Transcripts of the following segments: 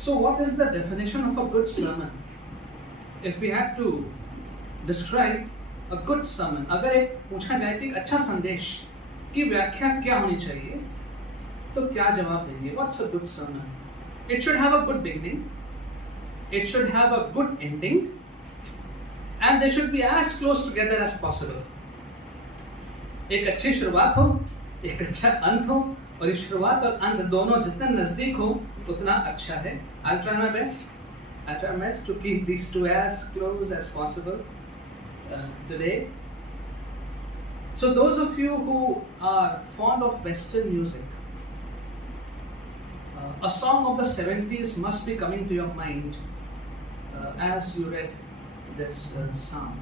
So what is the definition of a good sermon? If we had to describe a good sermon, अगर एक पूछा जाए कि अच्छा संदेश की व्याख्या क्या होनी चाहिए, तो क्या जवाब देंगे? What's a good sermon? It should have a good beginning, it should have a good ending, and they should be as close together as possible. एक अच्छी शुरुआत हो, एक अच्छा अंत हो, और ये शुरुआत और अंत दोनों जितना नजदीक हो उतना अच्छा है. I'll try my best. I try my best to keep these two as close as possible today. So those of you who are fond of Western music, a song of the 70s must be coming to your mind as you read this psalm.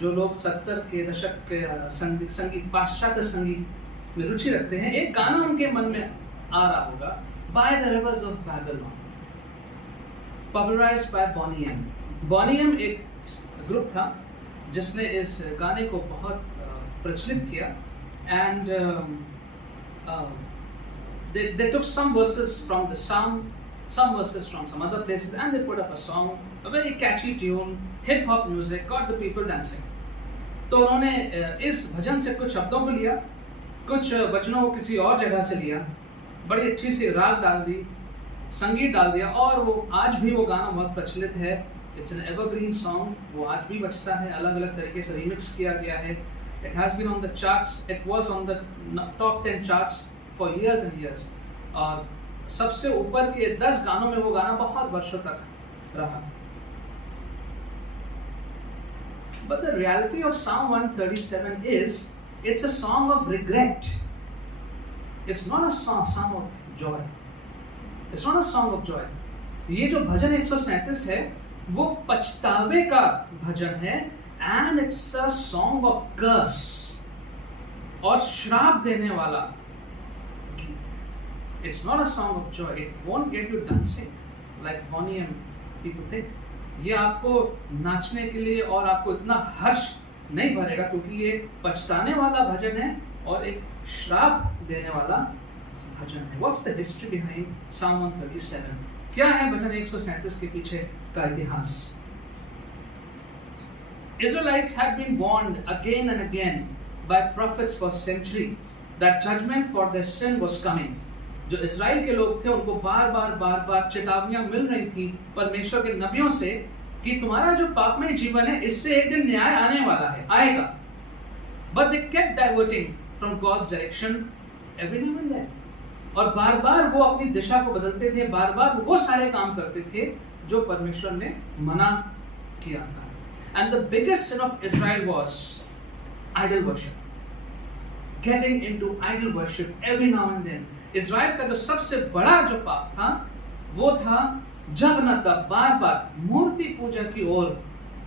जो लोग 70 के दशक के संगीत पाश्चात्य संगीत में रुचि रखते हैं, एक गाना उनके मन में आ रहा होगा, By the Rivers of Babylon, popularized by Boney M. Boney M एक ग्रुप था जिसने इस गाने को बहुत प्रचलित किया, and they took some verses from the psalm, some verses from some other places, and they put up a song, a very catchy tune, hip hop music, got the people dancing. तो उन्होंने इस भजन से कुछ शब्दों को लिया, कुछ वचनों को किसी और जगह से लिया, बड़ी अच्छी सी राग डाल दी, संगीत डाल दिया, और वो आज भी वो गाना बहुत प्रचलित है. इट्स एन एवरग्रीन सॉन्ग, वो आज भी बजता है, अलग अलग तरीके से रिमिक्स किया गया है. It has been on the charts, it was on the top 10 charts for years and years, और सबसे ऊपर के 10 गानों में वो गाना बहुत वर्षों तक रहा. But the reality of Psalm 137 is, it's a song of regret. It's not a song of joy. It's not a song of joy. ये जो भजन 137 है, वो पछतावे का भजन है, and it's a song of curse, और श्राप देने वाला. It's not a song of joy. It won't get you dancing like Boney M people think. ये आपको नाचने के लिए और आपको इतना हर्ष नहीं भरेगा, क्योंकि ये पछताने वाला भजन है और एक श्राप देने वाला भजन है. What's the history behind Psalm 137? क्या है भजन 137 के पीछे का इतिहास? Israelites had been warned again and again by prophets for centuries that judgment for their sin was coming. जो इज़राइल के लोग थे उनको बार बार चेतावनियां मिल रही थी परमेश्वर के नबियों से कि तुम्हारा जो पापमय जीवन है, इससे एक दिन न्याय आने वाला है, आएगा. But they kept diverting from God's direction every now and then. और बार वो अपनी दिशा को बदलते थे, बार वो सारे काम करते थे जो परमेश्वर ने मना किया था. And the biggest sin of Israel was idol worship. Getting into idol worship every now and then. Israel का जो सबसे बड़ा जो पाप था, वो था जब न तब बार मूर्ति पूजा की ओर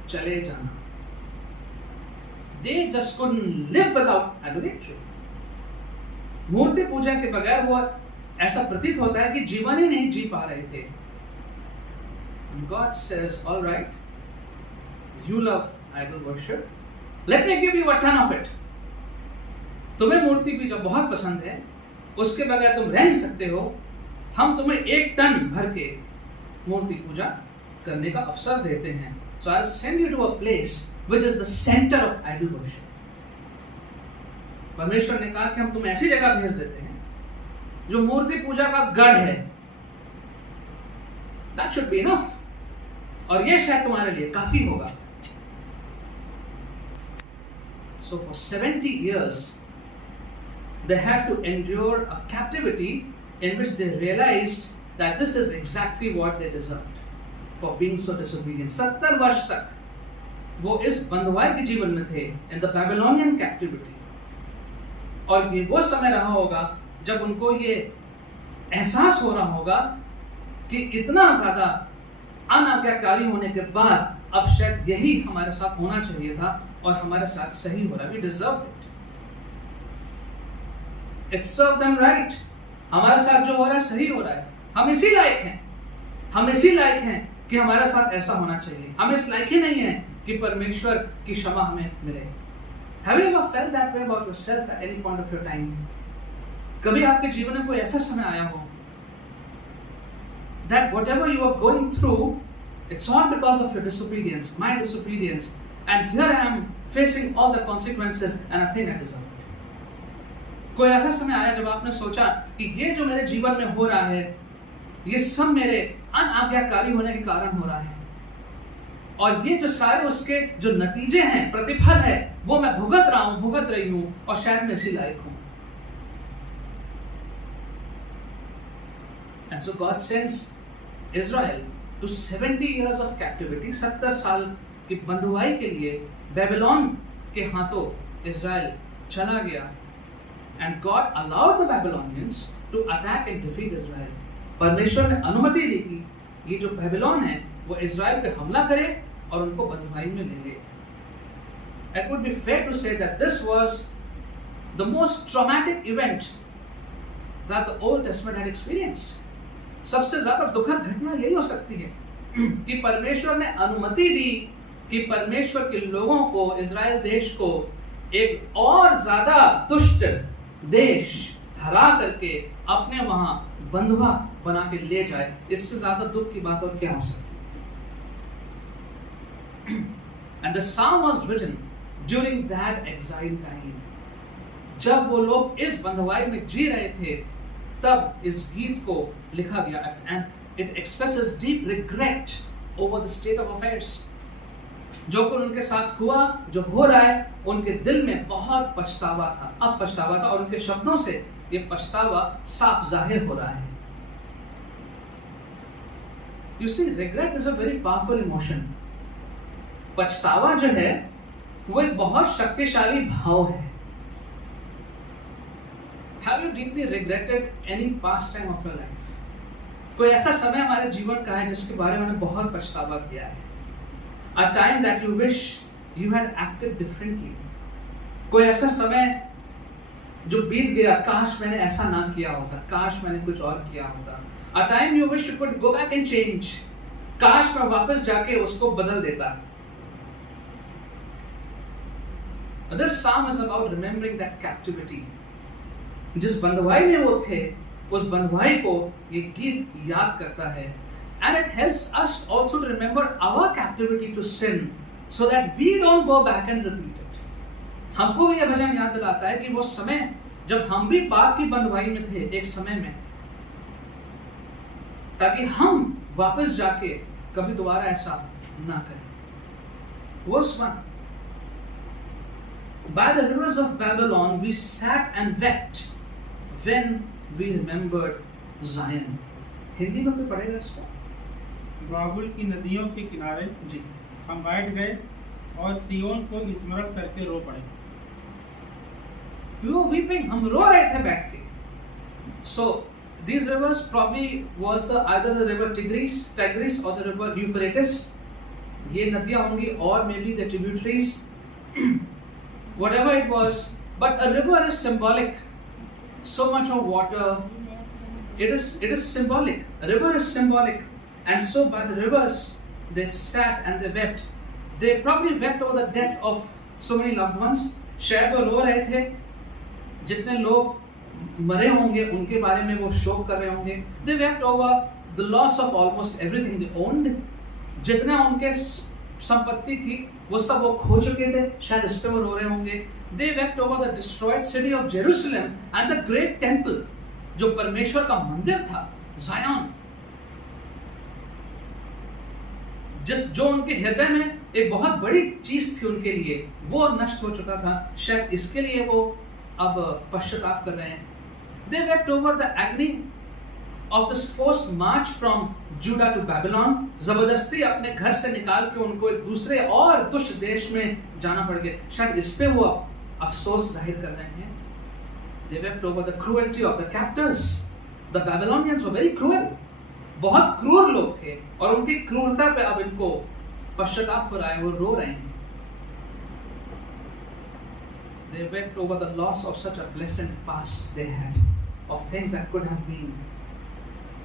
चले जाना. They just couldn't live without idolatry. मूर्ति पूजा के बगैर वो ऐसा प्रतीत होता है कि जीवन ही नहीं जी पा रहे थे. And God says, all right, you love idol worship. Let me give you a ton of it. तुम्हें मूर्ति पूजा बहुत पसंद है, उसके बगैर तुम रह नहीं सकते हो. हम तुम्हें 1 टन भर के मूर्ति पूजा करने का अवसर देते हैं. So I'll send you to a place which is the center of idol worship. परमेश्वर ने कहा कि हम तुम्हें ऐसी जगह भेज देते हैं जो मूर्ति पूजा का गढ़ है. That should be enough. और ये शायद तुम्हारे लिए काफी होगा. So for 70 years they had to endure a captivity in which they realized that this is exactly what they deserved for being so disobedient. 70 वर्ष तक वो इस बंधुआई के जीवन में थे, in the Babylonian captivity. और ये वो समय रहा होगा जब उनको ये एहसास हो रहा होगा कि इतना ज्यादा अनाज्ञाकारी होने के बाद अब शायद यही हमारे साथ होना चाहिए था और हमारे साथ सही हो रहा है. We deserve it. It served them right. हमारे साथ जो हो रहा है सही हो रहा है. हम इसी लायक हैं, हम इसी लायक हैं कि हमारे साथ ऐसा होना चाहिए. हम इस लायक ही नहीं हैं कि परमेश्वर की क्षमा हमें मिले. Have you ever felt that way about yourself at any point of your time? कभी आपके जीवन में कोई ऐसा समय आया हो that whatever you are going through, it's all because of your disobedience, my disobedience, and here I am facing all the consequences, and I think I deserve it. कोई ऐसा समय आया जब आपने सोचा कि ये जो मेरे जीवन में हो रहा है, ये सब मेरे अनाज्ञाकारी होने के कारण हो रहा है, और ये जो सारे उसके जो नतीजे हैं, प्रतिफल है, वो मैं भुगत रहा हूं, भुगत रही हूं, और शायद मैं इसी लायक हूं. And so God sends Israel to 70 years of captivity. 70 साल की बंधुआई के लिए बेबीलोन के हाथों इज़राइल चला गया. And God allowed the Babylonians to attack and defeat Israel. परमेश्वर ने अनुमति दी कि ये जो बेबीलोन है वो इज़राइल पे हमला करे और उनको बंधुआई में ले ले. It would be fair to say that this was the most traumatic event that the Old Testament had experienced. सबसे ज्यादा दुखद घटना यही हो सकती है कि परमेश्वर ने अनुमति दी कि परमेश्वर के लोगों को, इज़राइल देश को एक और ज्यादा दुष्ट देश हरा करके अपने वहां बंधुआ बना के ले जाए. इससे ज्यादा दुख की बात और क्या हो सकती है. And the psalm was written during that exile time. जब वो लोग इस बंधुआई में जी रहे थे, तब इस गीत को लिखा गया. And it expresses deep regret over the state of affairs. जो कुछ उनके साथ हुआ, जो हो रहा है, उनके दिल में बहुत पछतावा था, अब पछतावा था, और उनके शब्दों से ये पछतावा साफ जाहिर हो रहा है. You see, regret is a very powerful emotion. पछतावा जो है वो एक बहुत शक्तिशाली भाव है. Have you deeply regretted any past time of your life? कोई ऐसा समय हमारे जीवन का है जिसके बारे में बहुत पछतावा किया है. A time that you wish you had acted differently. कोई ऐसा समय जो बीत गया, काश मैंने ऐसा ना किया होता, काश मैंने कुछ और किया होता. A time you wish you could go back and change. काश मैं वापस जाके उसको बदल देता. This psalm is about remembering that captivity. जिस बंधुआई में वो थे, उस बंधुआई को ये गीत याद करता है. And it helps us also to remember our captivity to sin, so that we don't go back and repeat it. हमको भी ये भजन याद दिलाता है कि वो समय जब हम भी पाप की बंधुआई में थे एक समय में, ताकि हम वापस जाके कभी दोबारा ऐसा ना करें. Verse 1. By the rivers of Babylon we sat and wept when we remembered Zion. Hindi में कोई पढ़ेगा इसको? बाबुल की नदियों के किनारे जी हम बैठ गए और सियोन को स्मरण करके रो पड़े. We were weeping, हम रो रहे थे बैठ के. So these rivers probably was either the river Tigris or the river Euphrates. ये नदियां होंगी और maybe the tributaries. Whatever it was, but a river is symbolic. So much of water, it is symbolic. A river is symbolic, and so by the rivers they sat and they wept. They probably wept over the death of so many loved ones. शायद वो रो रहे थे, जितने लोग मरे होंगे उनके बारे में वो शोक कर रहे होंगे. They wept over the loss of almost everything they owned. जितना उनके संपत्ति थी वो सब वो खो चुके थे, शायद इस पे वो रो रहे होंगे. They wept over the destroyed city of Jerusalem and the great temple, जो परमेश्वर का मंदिर था, Zion, जो उनके हृदय में एक बहुत बड़ी चीज थी उनके लिए, वो नष्ट हो चुका था. शायद इसके लिए वो अब पश्चाताप कर रहे हैं. They wept over the agony of this forced march from Judah to Babylon. जबरदस्ती अपने घर से निकाल के उनको एक दूसरे और दुष्ट देश में जाना पड़ गया. शायद इस पे वो अफसोस जाहिर कर रहे हैं. They wept over the cruelty of the captors. The Babylonians were very cruel. बहुत क्रूर लोग थे और उनकी क्रूरता पे अब इनको पश्चाताप हो रहा है, वो रो रहे हैं. They wept over the loss of such a blessed past they had, of things that could have been.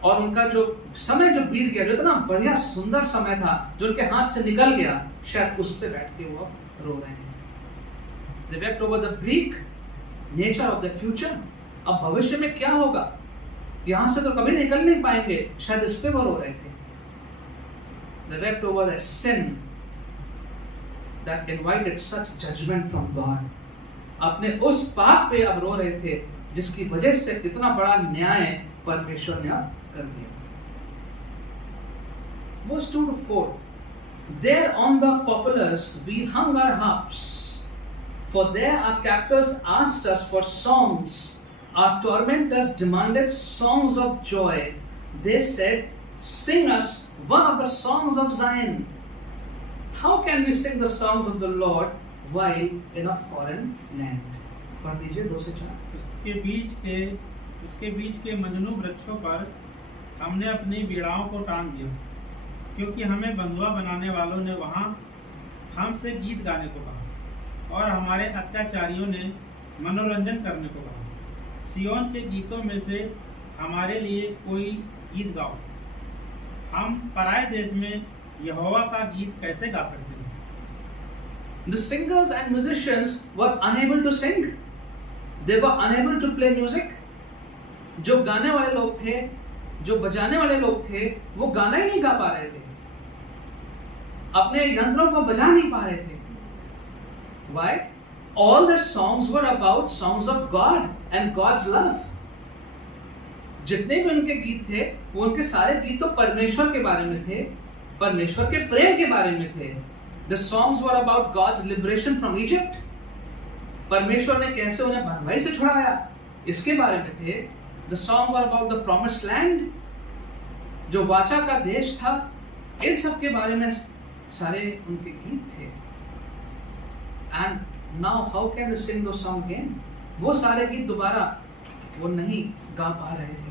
और उनका जो समय जो बीत गया, जो इतना बढ़िया सुंदर समय था, जो उनके हाथ से निकल गया, शायद उस पे बैठ के वो रो रहे हैं. They wept over the bleak nature of the future. अब भविष्य में क्या होगा, यहाँ से तो कभी निकल नहीं पाएंगे, शायद इस पे वो रो रहे थे। They wept over their sin that invited such judgment from God. अपने उस पाप पे अब रो रहे थे जिसकी वजह से इतना बड़ा न्याय परमेश्वर ने अब कर दिया। Verse 2 to 4. There on the populace we hung our harps, for there our captors asked us for songs. Our tormentors demanded songs of joy. They said, "Sing us one of the songs of Zion." How can we sing the songs of the Lord while in a foreign land? पढ़ दीजिए 2 से 4। उसके बीच के मजनू वृक्षों पर हमने अपनी बीड़ाओं को टांग दिया, क्योंकि हमें बंधुआ बनाने वालों ने वहाँ हमसे गीत गाने को कहा और हमारे अत्याचारियों ने मनोरंजन करने को कहा। सियोन के गीतों में से हमारे लिए कोई गीत गाओ। हम पराए देश में यहोवा का गीत कैसे गा सकते हैं? The singers and musicians were unable to sing. They were unable to play music. जो गाने वाले लोग थे, जो बजाने वाले लोग थे, वो गाना ही नहीं गा पा रहे थे, अपने यंत्रों को बजा नहीं पा रहे थे। Why? All the songs were about songs of God and God's love. जितने भी उनके गीत थे, वो उनके सारे गीत तो परमेश्वर के बारे में थे, परमेश्वर के प्रेम के बारे में थे। The songs were about God's liberation from Egypt. परमेश्वर ने कैसे उन्हें बंधुआई से छुड़ाया, इसके बारे में थे। The songs were about the promised land, जो वाचा का देश था, इन सब के बारे में सारे उनके गीत थे। And now how can they sing those songs again? वो सारे गीत दोबारा वो नहीं गा पा रहे थे।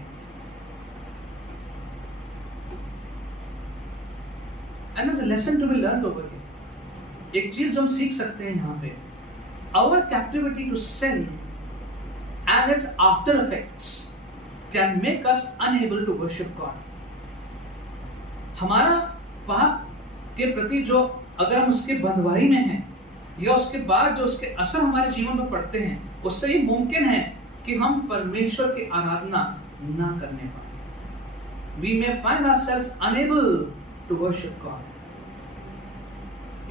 And there's a lesson to be learned over here. एक चीज जो हम सीख सकते हैं यहाँ पे, our captivity to sin and its after effects can make us unable to worship God. हमारा पाप के प्रति जो अगर हम उसके बंधुआई में हैं या उसके बाद जो उसके असर हमारे जीवन में पड़ते हैं, उससे ये मुमकिन है कि हम परमेश्वर की आराधना ना करने पाए। We may find ourselves unable to worship God.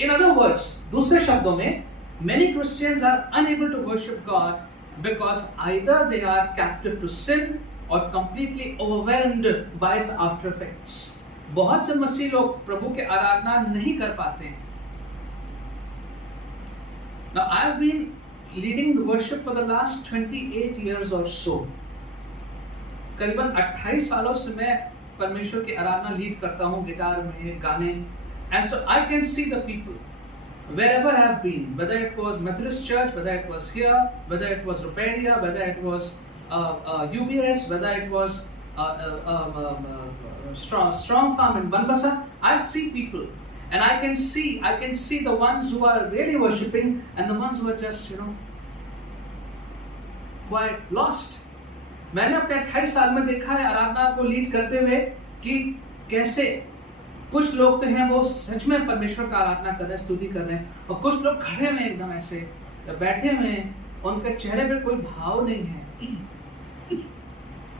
In other words, दूसरे शब्दों में, many Christians are unable to worship God because either they are captive to sin or completely overwhelmed by its after effects. बहुत से मसीह लोग प्रभु के आराधना नहीं कर पाते हैं। Now I have been leading the worship for the last 28 years or so. करीबन 28 सालों से मैं परमेश्वर की आराधना लीड करता हूँ, गिटार में, गाने। And so I can see the people wherever I have been, whether it was Methodist Church, whether it was here, whether it was Rupedia, whether it was UBS, whether it was Strong Farm in Banbasa. I see people, and I can see the ones who are really worshiping and the ones who are just quite lost. मैंने अपने 28 साल में देखा है आराधना को lead करते हुए कि कैसे कुछ लोग तो हैं वो सच में परमेश्वर का आराधना कर रहे हैं, स्तुति कर रहे हैं, और कुछ लोग खड़े हुए एकदम ऐसे बैठे हुए हैं, उनके चेहरे पे कोई भाव नहीं है।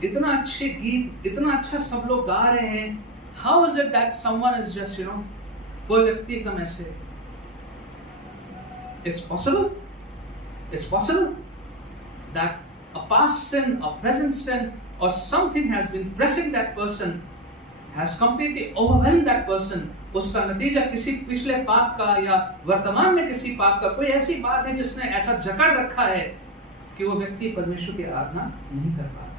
इतना अच्छे गीत, इतना अच्छा सब लोग गा रहे हैं। How is it that someone is just कोई व्यक्ति एकदम ऐसे? It's possible that a past sin, a present sin, or something has been pressing that person, has completely overwhelmed that person. उसका नतीजा किसी पिछले पाप का या वर्तमान में किसी पाप का कोई ऐसी बात है जिसने ऐसा जकड़ रखा है कि वो व्यक्ति परमेश्वर की आराधना नहीं कर पाता।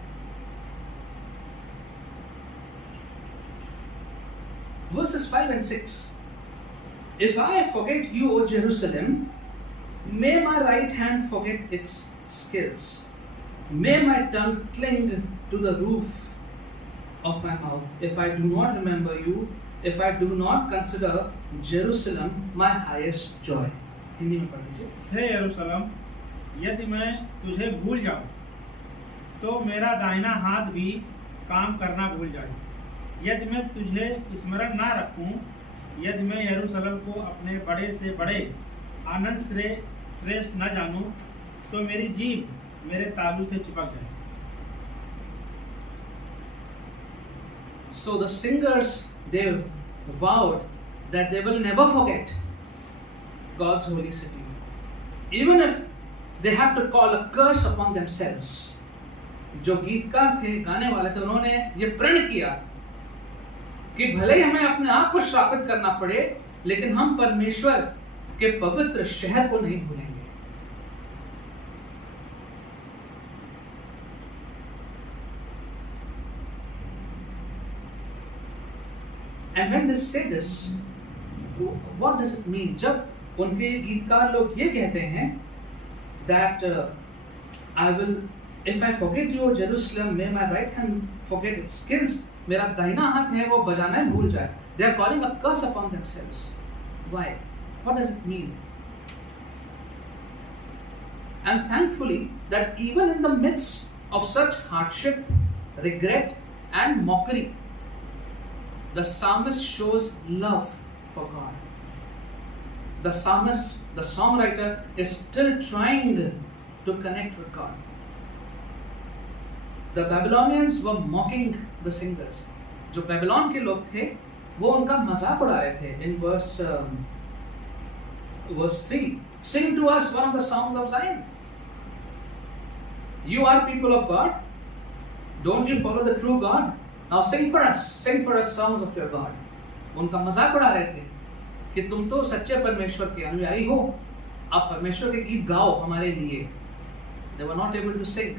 Verses 5 and 6. If I forget you, O Jerusalem, may my right hand forget its skills. May my tongue cling to the roof of my mouth. If I do not remember you, if I do not consider Jerusalem my highest joy. Hindi में पढ़ लीजिए। हे यरूशलेम, यदि मैं तुझे भूल जाऊं, तो मेरा दाहिना हाथ भी काम करना भूल जाए। यदि मैं तुझे स्मरण ना रखूं, यदि मैं यरूशलेम को अपने बड़े से बड़े आनंद से श्रेष्ठ न जानूं, तो मेरी जीभ मेरे तालू से चिपक जाए। So the singers, they vowed that they will never forget God's holy city, even if they have to call a curse upon themselves. जो गीतकार थे, गाने वाले थे, उन्होंने ये प्रण किया कि भले ही हमें अपने आप को श्रापित करना पड़े, लेकिन हम परमेश्वर के पवित्र शहर को नहीं भूलेंगे. And when they say this, what does it mean? जब उनके गीतकार लोग ये कहते हैं that I will, if I forget your Jerusalem, may my right hand forget its skills. मेरा दाहिना हाथ है वो बजाना ही भूल जाए. They are calling a curse upon themselves. Why? What does it mean? And thankfully that even in the midst of such hardship, regret and mockery, the psalmist shows love for God. The psalmist, the songwriter, is still trying to connect with God. The Babylonians were mocking the singers. जो Babylon के लोग थे, वो उनका मजाक उड़ा रहे थे. In verse 3, sing to us one of the songs of Zion. You are people of God. Don't you follow the true God? Now sing for us songs of your God. उनका मजाक उड़ा रहे थे कि तुम तो सच्चे परमेश्वर के अनुयायी हो, आप परमेश्वर के गीत गाओ हमारे लिए. They were not able to sing.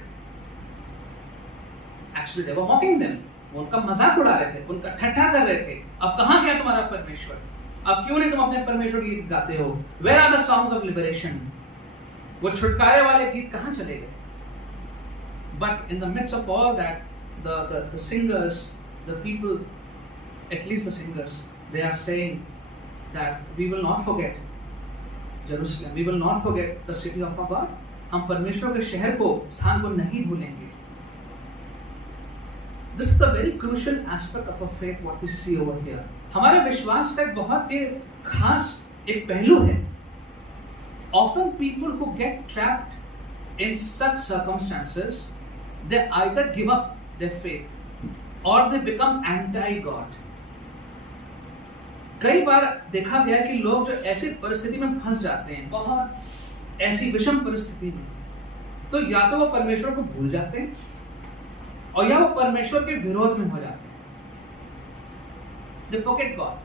Actually, they were mocking them. उनका मजाक उड़ा रहे थे, उनका ठट्ठा कर रहे थे. अब कहाँ गया तुम्हारा परमेश्वर? अब क्यों नहीं तुम अपने परमेश्वर के गीत गाते हो? Where are the songs of liberation? वो छुटकारे वाले गीत कहाँ चले गए? But in the midst of all that, the singers, the people, at least the singers, they are saying that we will not forget Jerusalem, we will not forget the city of our God. हम परमेश्वर के शहर को, स्थान को नहीं भूलेंगे. This is the very crucial aspect of our faith, what we see over here. हमारे विश्वास का एक बहुत ही खास एक पहलू है. Often people who get trapped in such circumstances, they either give up their faith or they become anti-God. कई बार देखा गया कि लोग जो ऐसी परिस्थिति में फंस जाते हैं, बहुत ऐसी विषम परिस्थिति में, तो या तो वो परमेश्वर को भूल जाते हैं और या वो परमेश्वर के विरोध में हो जाते हैं. They forget God.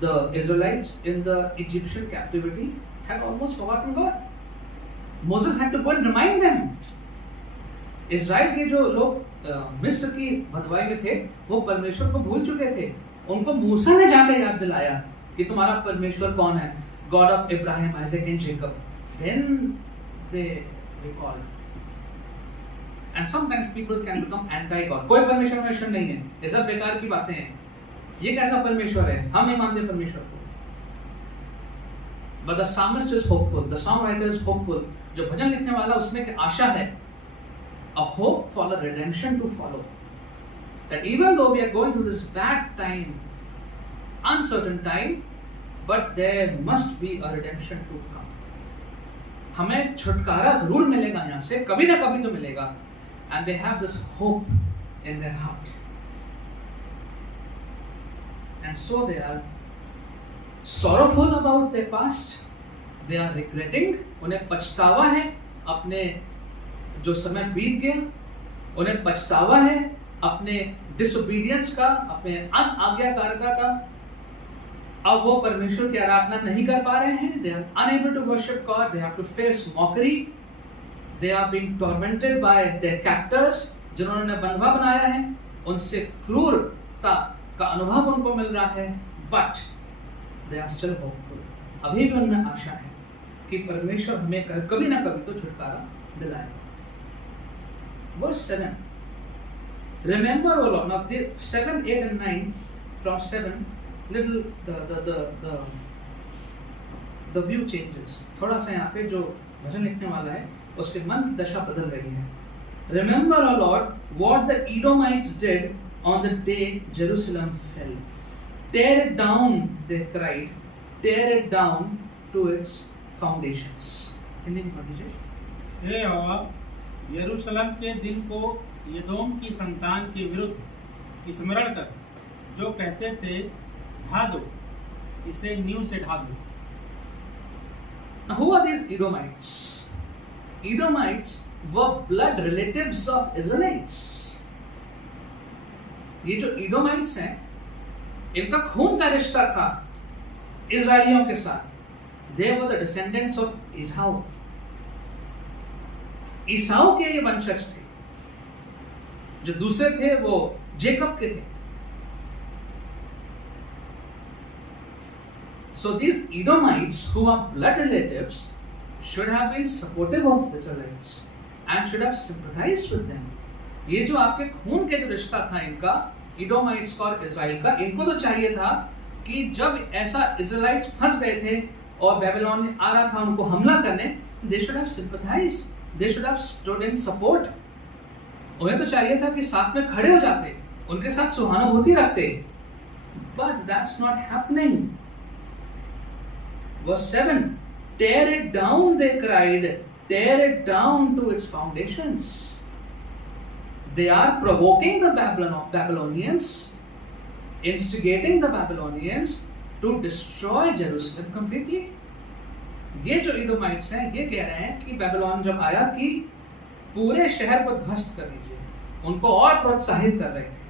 The Israelites in the Egyptian captivity had almost forgotten God. Moses had to go and remind them. Israel के जो लोग मिस्र की बंधुआई में थे, वो परमेश्वर को भूल चुके थे. उनको मूसा ने जाकर याद दिलाया कि तुम्हारा परमेश्वर कौन है, God of Ibrahim, Isaac and Jacob. Then they recall. And sometimes people can become anti-God. कोई परमेश्वर नहीं है, ये सब बेकार की बातें हैं. ये कैसा परमेश्वर है, हम नहीं मानते परमेश्वर को. But the psalmist is hopeful, the songwriter is hopeful. जो भजन लिखने वाला, उसमें एक आशा है, a hope for the redemption to follow. That even though we are going through this bad time, uncertain time, but there must be a redemption to come. हमें छुटकारा जरूर मिलेगा यहाँ से, कभी ना कभी तो मिलेगा. And they have this hope in their heart. And so they are sorrowful about their past. They are regretting. उन्हें पछतावा है अपने जो समय बीत गया. उन्हें पछतावा है अपने डिसोबीडियंस का, अपने अनाज्ञाकारिता का. अब वो परमेश्वर की आराधना नहीं कर पा रहे हैं. They are unable to worship God. They have to face mockery. They are being tormented by their captors, जिन्होंने उन्हें बंधुआ बनाया है. उनसे क्रूरता का अनुभव उनको मिल रहा है. But they are still hopeful. अभी भी उनमें आशा है कि परमेश्वर हमें कभी ना कभी तो छुटकारा दिलाएगा. Verse 7. Remember, O Lord. Now 7, 8 and 9. From 7, little the view changes. थोड़ा सा यहाँ पे जो भजन लिखने वाला है, उसके मन की दशा बदल रही है. Remember, O Lord, what the Edomites did on the day Jerusalem fell. Tear it down, they cried. Tear it down to its foundations. Hindi में पढ़ लीजिए. हे यहोवा, यरूशलेम के दिन को यदोम की संतान के विरुद्ध स्मरण कर, जो कहते थे ढा दो, इसे नींव से ढा दो। Now, who are these Edomites? Edomites were blood relatives of Israelites. ये जो Edomites हैं, इनका खून का रिश्ता था इजराइलियों के साथ। They were the descendants of Esau. ईसाऊ के ये वंशज थे। जो दूसरे थे वो जेकब के थे। So these Edomites, who are blood relatives, should have been supportive of Israelites and should have sympathized with them. ये जो आपके खून के जो रिश्ता था इनका, Edomites का और इजराइल का, इनको तो चाहिए था कि जब ऐसा इजराइलिट्स फंस गए थे और बेबीलोन आ रहा था उनको हमला करने, they should have sympathized, they should have stood in support. उन्हें तो चाहिए था कि साथ में खड़े हो जाते, उनके साथ सहानुभूति रखते, but that's not happening. Verse 7, tear it down, they cried, tear it down to its foundations. They are provoking the Babylonians, instigating the Babylonians to destroy Jerusalem completely. ये जो Edomites हैं, ये कह रहे हैं कि बेबीलोन जब आया कि पूरे शहर को ध्वस्त कर दीजिए, उनको और प्रोत्साहित कर रहे थे।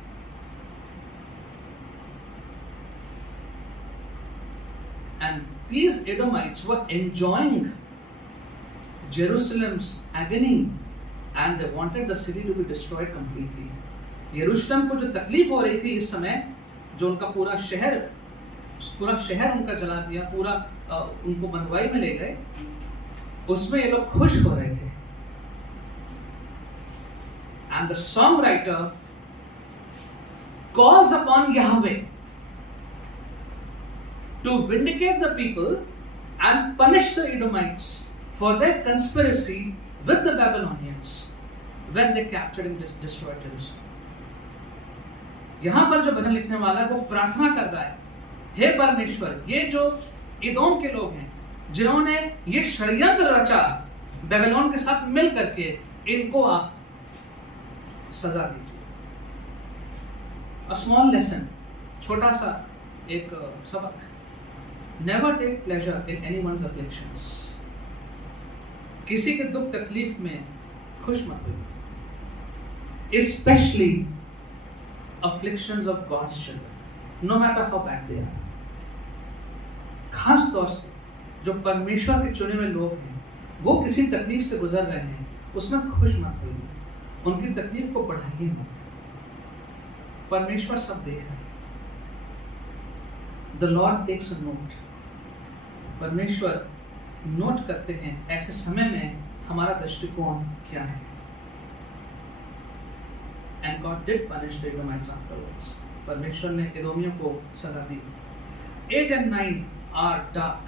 And these Edomites were enjoying Jerusalem's agony and they wanted the city to be destroyed completely. यरूशलेम को जो तकलीफ हो रही थी इस समय, जो उनका पूरा शहर उनका जला दिया, पूरा उनको बंधुआई में ले गए, उसमें ये लोग खुश हो रहे थे। And the songwriter calls upon Yahweh to vindicate the people and punish the Edomites for their conspiracy with the Babylonians when they captured and destroyed Jerusalem. यहां पर जो भजन लिखने वाला है वो प्रार्थना कर रहा है, हे परमेश्वर, ये जो इदोम के लोग हैं जिन्होंने ये षड्यंत्र रचा बेबीलोन के साथ मिल करके, इनको आप सजा दीजिए। A small lesson, छोटा सा एक सबक, never take pleasure in anyone's afflictions. किसी के दुख तकलीफ में खुश मत होइए, especially afflictions of God's children, no matter how bad they are. खास तौर से जो परमेश्वर के चुने हुए लोग हैं, वो किसी तकलीफ से गुजर रहे हैं, उसमें खुश मत होइए, उनकी तकलीफ को बढ़ाइए मत। परमेश्वर सब देख रहे हैं। The Lord takes a note. परमेश्वर नोट करते हैं ऐसे समय में हमारा दृष्टिकोण क्या है। And God did punish the Edomites afterwards. परमेश्वर ने एदोमियों को सजा दी। 8 and 9 are dark.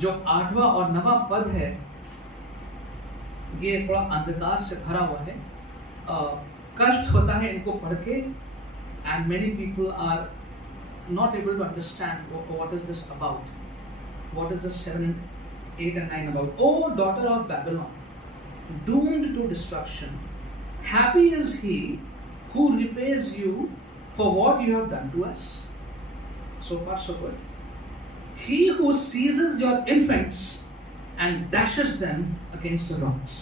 जो 8वां और 9वां पद है, ये थोड़ा अंधकार से भरा हुआ है। कष्ट होता है इनको पढ़ के, and many people are not able to understand what is this about. What is this 7, 8 and 9 about? O daughter of Babylon, doomed to destruction, happy is he who repays you for what you have done to us. So far so good. He who seizes your infants and dashes them against the rocks.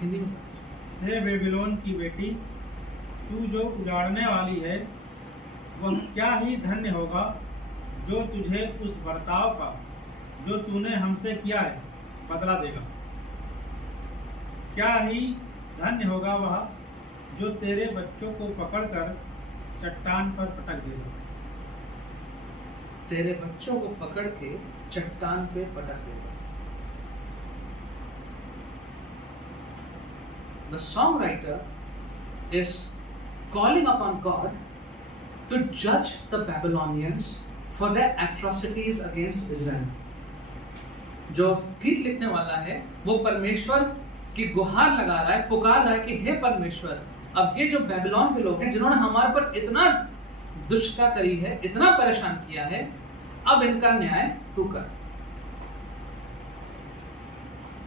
Hindi में हे Babylon की बेटी, तू जो उजाड़ने वाली है, वह क्या ही धन्य होगा जो तुझे उस बर्ताव का जो तूने हमसे किया है बदला देगा। क्या ही धन्य होगा वह जो तेरे बच्चों को पकड़कर चट्टान पर पटक देगा। तेरे बच्चों को पकड़ के चट्टान पे पटक देगा। The songwriter is calling upon God to judge the Babylonians for their atrocities against Israel. जो गीत लिखने वाला है वो परमेश्वर की गुहार लगा रहा है, पुकार रहा है कि हे परमेश्वर, अब ये जो बेबीलोन के लोग हैं जिन्होंने हमारे पर इतना दुष्टता करी है, इतना परेशान किया है, अब इनका न्याय तू कर।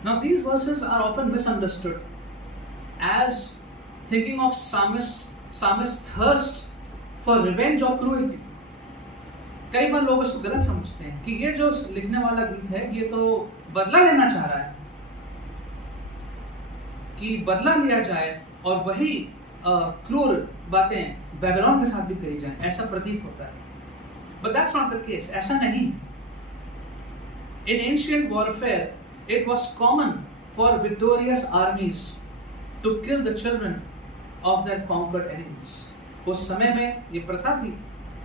Now these verses are often misunderstood. as thinking of psalmist's thirst for revenge or cruelty. कई बार लोग उसको गलत समझते हैं कि ये जो लिखने वाला गीत है ये तो बदला लेना चाह रहा है, कि बदला लिया जाए और वही क्रूर बातें बेबीलोन के साथ भी करी जाए, ऐसा प्रतीत होता है. But that's not the case. ऐसा नहीं. In ancient warfare, it was common for victorious armies to kill the children of their conquered enemies. उस समय में ये प्रथा थी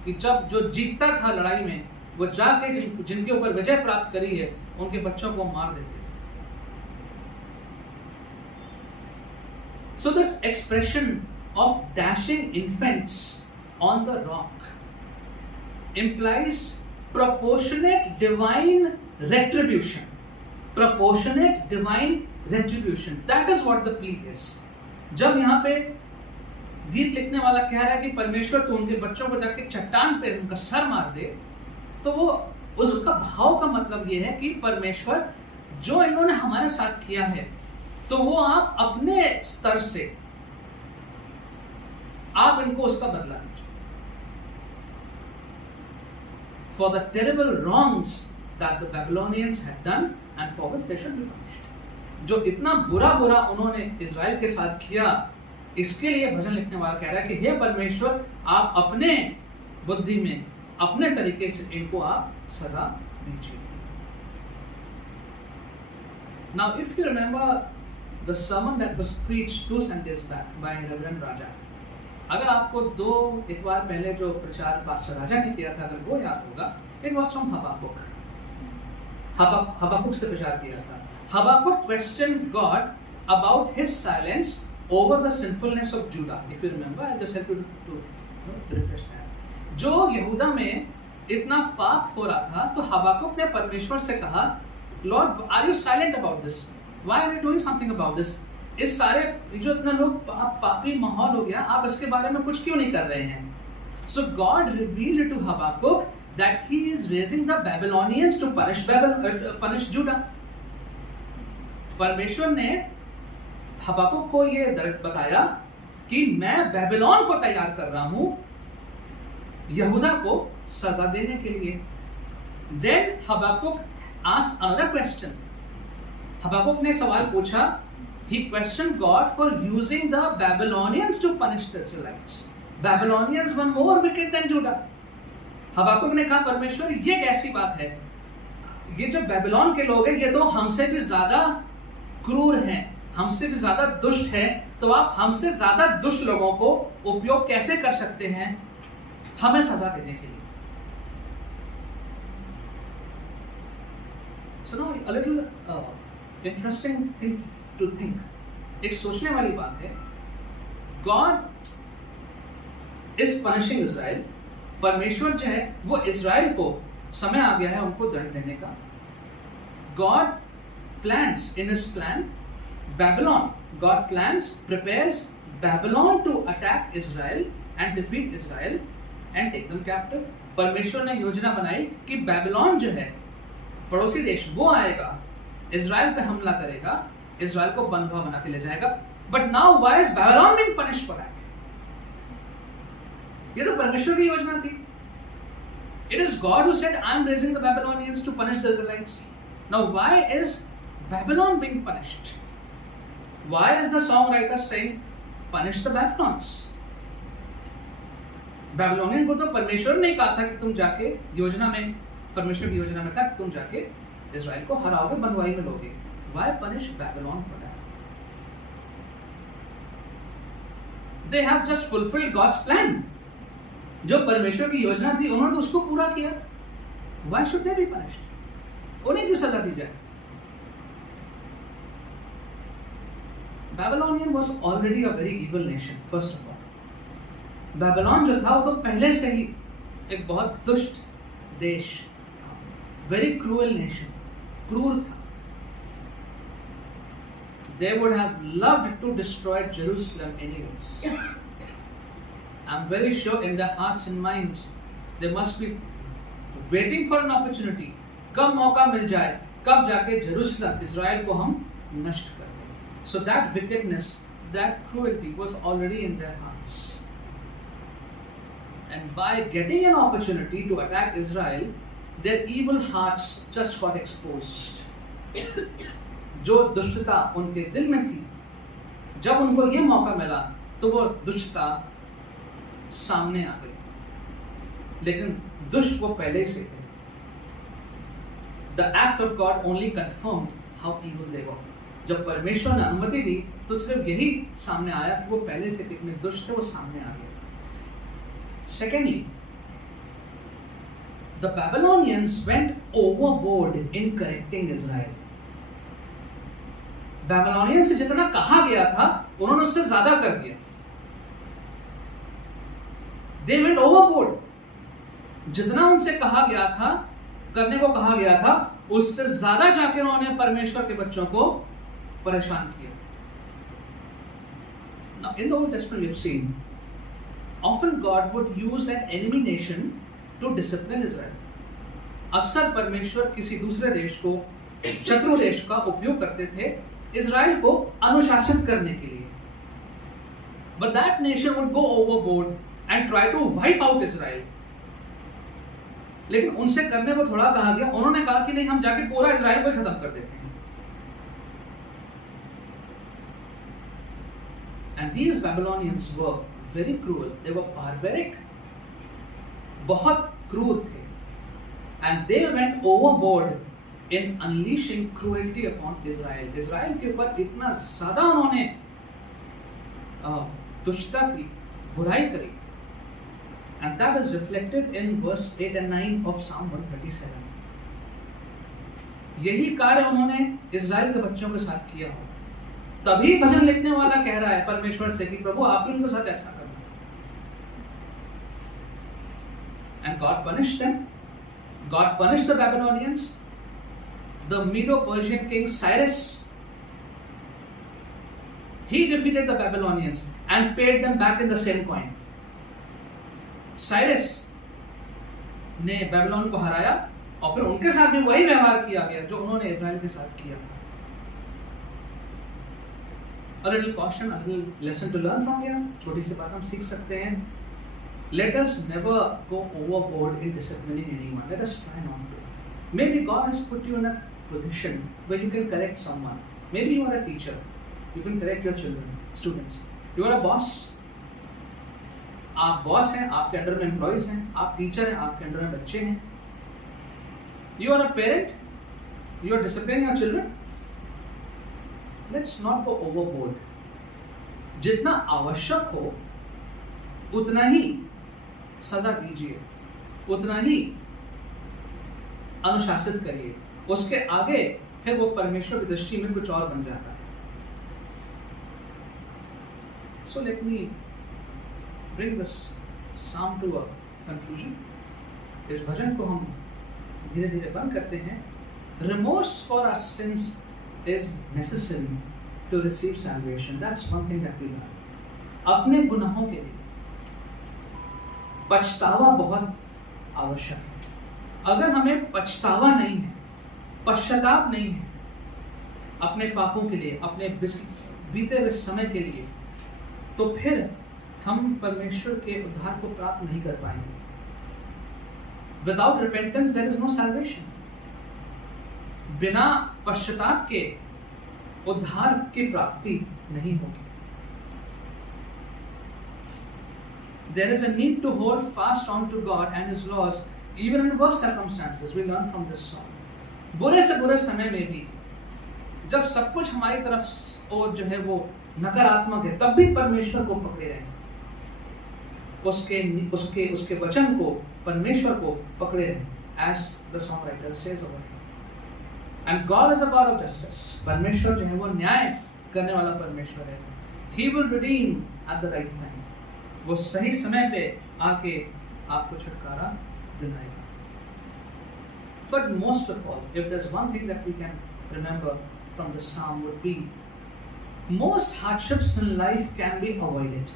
कि जब जो जीतता था लड़ाई में वो जाके जिनके ऊपर विजय प्राप्त करी है उनके बच्चों को मार देते थे. So this expression of dashing infants on the rock implies proportionate divine retribution. Proportionate divine retribution. That is what the plea is. जब यहाँ पे गीत लिखने वाला कह रहा है कि परमेश्वर तू उनके बच्चों को जाके चट्टान पे उनका सर मार दे, तो वो उसका भाव का मतलब ये है कि परमेश्वर जो इन्होंने हमारे साथ किया है तो वो आप अपने स्तर से आप इनको उसका बदला दीजिए. For the terrible wrongs that the Babylonians had done and for which they should be punished. जो इतना बुरा उन्होंने इज़राइल के साथ किया, इसके लिए भजन लिखने वाला कह रहा है कि हे परमेश्वर आप अपने बुद्धि में अपने तरीके से इनको आप सजा दीजिए. Now if you remember the sermon that was preached 2 Sundays back by Reverend Raja, अगर आपको 2 इतवार पहले जो प्रचार पास्टर राजा ने किया था अगर वो याद होगा, it was from Habakkuk. Habakkuk से प्रचार किया था. Habakkuk questioned God about his silence over the sinfulness of Judah. If you remember, I'll just help you to refresh that. जो यहूदा में इतना पाप हो रहा था तो हबाकुक ने परमेश्वर से कहा, Lord, are you silent about this? Why are you doing something about this? इस सारे जो इतना लोग पापी माहौल हो गया, आप इसके बारे में कुछ क्यों नहीं कर रहे हैं? So God revealed to Habakkuk that he is raising the Babylonians to punish Judah. परमेश्वर ने हबाकुक को ये बताया कि मैं बेबीलोन को तैयार कर रहा हूं यहूदा को सजा देने के लिए. Then Habakkuk asked another question. हबाकुक ने सवाल पूछा. He questioned God for using the Babylonians to punish the Israelites. Babylonians were more wicked than Judah. हबाकुक ने कहा परमेश्वर ये कैसी बात है, ये जो बेबीलोन के लोग हैं ये तो हमसे भी ज्यादा क्रूर हैं, हमसे भी ज्यादा दुष्ट हैं, तो आप हमसे ज्यादा दुष्ट लोगों को उपयोग कैसे कर सकते हैं हमें सजा देने के लिए. So now a little interesting thing to think. एक सोचने वाली बात है. God is punishing Israel. परमेश्वर जो है वो इज़राइल को समय आ गया है उनको दंड देने का. God plans in his plan Babylon. God plans, prepares Babylon to attack Israel and defeat Israel and take them captive. परमेश्वर ने योजना बनाई कि बेबीलोन जो है पड़ोसी देश वो आएगा, इज़राइल पे हमला करेगा, इज़राइल को बंधुआ बना के ले जाएगा. But now why is Babylon being punished for that? ये तो परमेश्वर की योजना थी. It is God who said, I am raising the Babylonians to punish the Israelites. Now why is Babylon being punished? Why is the songwriter saying, punish the Babylons? Babylonian को तो परमेश्वर ने कहा था कि तुम जाके योजना में, परमेश्वर की योजना में था कि तुम जाके इज़राइल को हराओगे, बंधुआई में लोगे. Why punish Babylon for that? They have just fulfilled God's plan. जो परमेश्वर की योजना थी उन्होंने तो उसको पूरा किया. Why should they be punished? उन्हें क्यों सजा दी जाए? Babylonian was already a very evil nation. First of all, Babylon जो था वो तो पहले से ही एक बहुत दुष्ट देश था. Very cruel nation. क्रूर था. They would have loved to destroy Jerusalem anyways. I'm very sure in their hearts and minds they must be waiting for an opportunity. कब मौका मिल जाए, कब जाके जेरूशलेम इज़राइल को हम नष्ट कर दें. So that wickedness that cruelty was already in their hearts. And by getting an opportunity to attack Israel, their evil hearts just got exposed. जो दुष्टता उनके दिल में थी, जब उनको ये मौका मिला तो वो दुष्टता सामने आ गई। लेकिन दुष्ट वो पहले से थे। The act of God only confirmed how evil they were. जब परमेश्वर ने अनुमति दी तो सिर्फ यही सामने आया कि वो पहले से कितने दुष्ट थे, वो सामने आ गए। Secondly, the Babylonians went overboard in correcting Israel. Babylonians से जितना कहा गया था उन्होंने उससे ज्यादा कर दिया। They went overboard. जितना उनसे कहा गया था, करने को कहा गया था, उससे ज्यादा जाके उन्होंने परमेश्वर के बच्चों को परेशान किया। Now, in the Old Testament, we have seen often God would use an enemy nation to discipline Israel. अक्सर परमेश्वर किसी दूसरे देश को, शत्रु देश का उपयोग करते थे इज़राइल को अनुशासित करने के लिए। But that nation would go overboard and try to wipe out Israel. लेकिन उनसे करने को थोड़ा कहा गया, उन्होंने कहा कि नहीं, हम जाके पूरा इज़राइल को खत्म कर देते हैं। And these Babylonians were very cruel. They were barbaric. बहुत क्रूर थे. And they went overboard in unleashing cruelty upon Israel. Israel के ऊपर इतना ज़्यादा उन्होंने दुष्टता की, बुराई करी. And that is reflected in verse 8 and 9 of Psalm 137. यही कार्य उन्होंने इज़राइल के बच्चों के साथ किया हो. तभी भजन लिखने वाला कह रहा है परमेश्वर से कि प्रभु आपने उनके साथ ऐसा करना. And God punished them. God punished the Babylonians. The Medo-Persian king Cyrus, he defeated the Babylonians and paid them back in the same coin. Cyrus ने बेबीलोन को हराया और फिर उनके साथ भी वही व्यवहार किया गया जो उन्होंने इज़राइल के साथ किया। A little caution, a little lesson to learn from here. छोटी सी बात हम सीख सकते हैं। Let us never go overboard in disciplining anyone. Let us try not to. Maybe God has put you in a position where you can correct someone. Maybe you are a teacher. You can correct your children, students. You are a boss. आप boss हैं, आपके under में employees हैं, आप teacher हैं, आपके under में बच्चे हैं. You are a parent, you are disciplining your children. Let's not go overboard. जितना आवश्यक हो उतना ही सजा दीजिए, उतना ही अनुशासित करिए. उसके आगे फिर वो परमेश्वर की दृष्टि में कुछ और बन जाता है. So let me bring this psalm to a conclusion. इस भजन को हम धीरे धीरे बंद करते हैं. Remorse for our sins is necessary to receive salvation. That's one thing that we learn. अपने गुनाहों के लिए पछतावा बहुत आवश्यक है. अगर हमें पछतावा नहीं है, पश्चाताप नहीं है अपने पापों के लिए, अपने बीते हुए समय के लिए, तो फिर हम परमेश्वर के उद्धार को प्राप्त नहीं कर पाएंगे. Without repentance there is no salvation. बिना पश्चाताप के उद्धार की प्राप्ति नहीं होगी. There is a need to hold fast on to God and His laws even in worse circumstances. We learn from this song. बुरे से बुरे समय में भी, जब सब कुछ हमारी तरफ और जो है वो नकारात्मक है, तब भी परमेश्वर को पकड़े रहें. उसके वचन को, परमेश्वर को पकड़े रहें. As the songwriter says over here. And God is a God of justice. परमेश्वर जो है वो न्याय करने वाला परमेश्वर है. He will redeem at the right time. वो सही समय पे आके आपको छुटकारा दिलाएगा. But most of all, if there's one thing that we can remember from the psalm would be, most hardships in life can be avoided.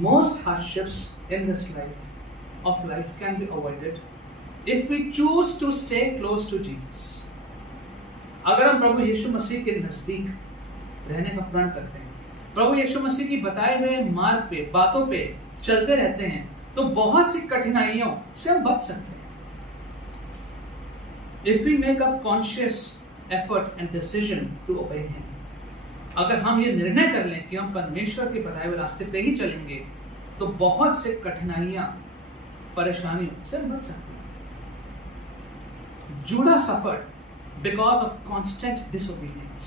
Most hardships in this life can be avoided if we choose to stay close to Jesus. अगर हम प्रभु यीशु मसीह के नजदीक रहने का प्रण करते हैं, प्रभु यीशु मसीह की बताए हुए मार्ग पे, बातों पे चलते रहते हैं तो बहुत सी कठिनाइयों से हम बच सकते हैं। If we make a conscious effort and decision to obey him, अगर हम ये निर्णय कर लें कि हम परमेश्वर के बताए हुए रास्ते पे ही चलेंगे तो बहुत से कठिनाइयां, परेशानियों से बच सकते हैं। Judah suffered because of constant disobedience,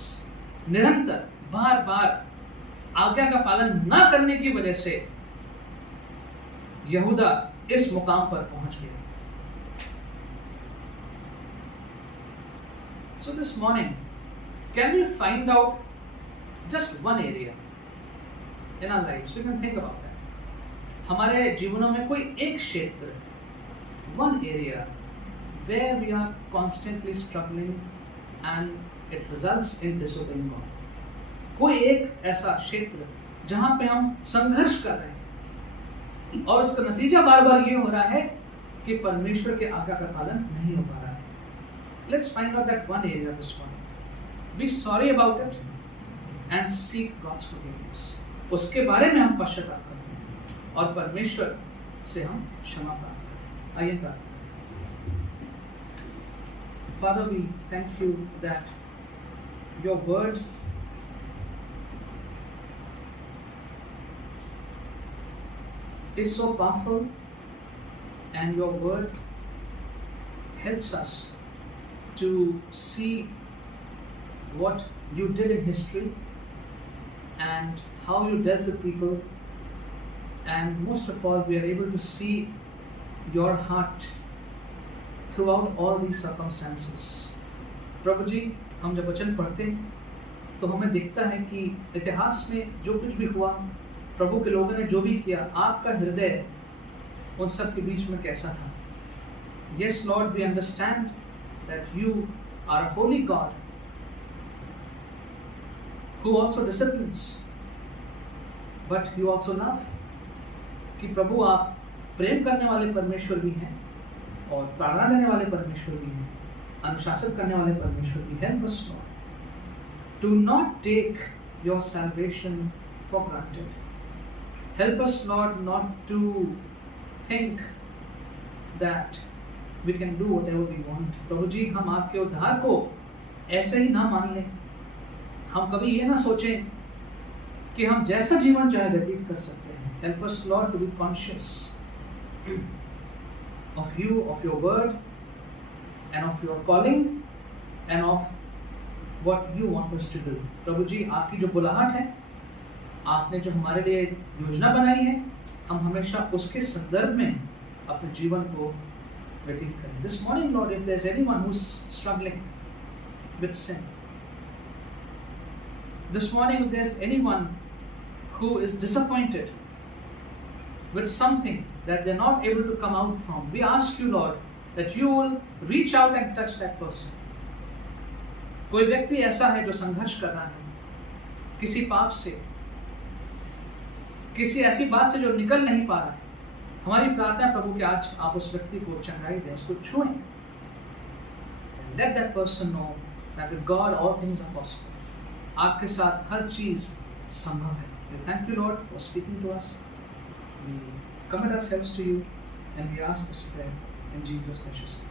निरंतर बार बार आज्ञा का पालन न करने की वजह से यहूदा इस मुकाम पर पहुंच गया। So this morning, can we find out just one area in our lives? We can think about that. हमारे जीवनों में कोई एक क्षेत्र, one area where we are constantly struggling and it results in disobeying God. कोई एक ऐसा क्षेत्र जहां पे हम संघर्ष कर रहे हैं और उसका नतीजा बार बार ये हो रहा है कि परमेश्वर के आज्ञा का पालन नहीं हो पा रहा है। Let's find out that one area this morning. Be sorry about it and seek God's forgiveness. उसके बारे में हम पश्चाताप करते हैं और परमेश्वर से हम क्षमा प्राप्त करते हैं। आइए प्रार्थना करें। Father, we thank you that your word is so powerful and your word helps us to see what you did in history and how you dealt with people, and most of all we are able to see your heart throughout all these circumstances. प्रभु जी, हम जब वचन पढ़ते हैं तो हमें दिखता है कि इतिहास में जो कुछ भी हुआ, प्रभु के लोगों ने जो भी किया, आपका हृदय उन सब के बीच में कैसा था। Yes, Lord, we understand that you are a holy God who also disciplines, but you also love. कि प्रभु आप प्रेम करने वाले परमेश्वर भी हैं और ताड़ना देने वाले परमेश्वर भी हैं, अनुशासन करने वाले परमेश्वर भी। Help us, Lord, to not take your salvation for granted. Help us, Lord, not to think that we can do whatever we want. प्रभु जी, हम आपके उद्धार को ऐसे ही ना मान लें। हम कभी ये ना सोचें कि हम जैसा जीवन चाहे व्यतीत कर सकते हैं। Help us, Lord, to be conscious of you, of your word, and of your calling, and of what you want us to do. प्रभु जी, आपकी जो बुलाहट है, आपने जो हमारे लिए योजना बनाई है, हम हमेशा उसके संदर्भ में अपने जीवन को व्यतीत करें। This morning, Lord, if there's anyone who's struggling with sin, this morning if there's anyone who is disappointed with something that they're not able to come out from, we ask you, Lord, that you will reach out and touch that person. कोई व्यक्ति ऐसा है जो संघर्ष कर रहा है किसी पाप से, किसी ऐसी बात से जो निकल नहीं पा रहा है, हमारी प्रार्थना प्रभु कि आज आप उस व्यक्ति को चंगाई दें, उसको छुएं। Let that person know that with God all things are possible. आपके साथ हर चीज संभव है। We thank you, Lord, for speaking to us. We commit ourselves to you and we ask this prayer in Jesus' precious name.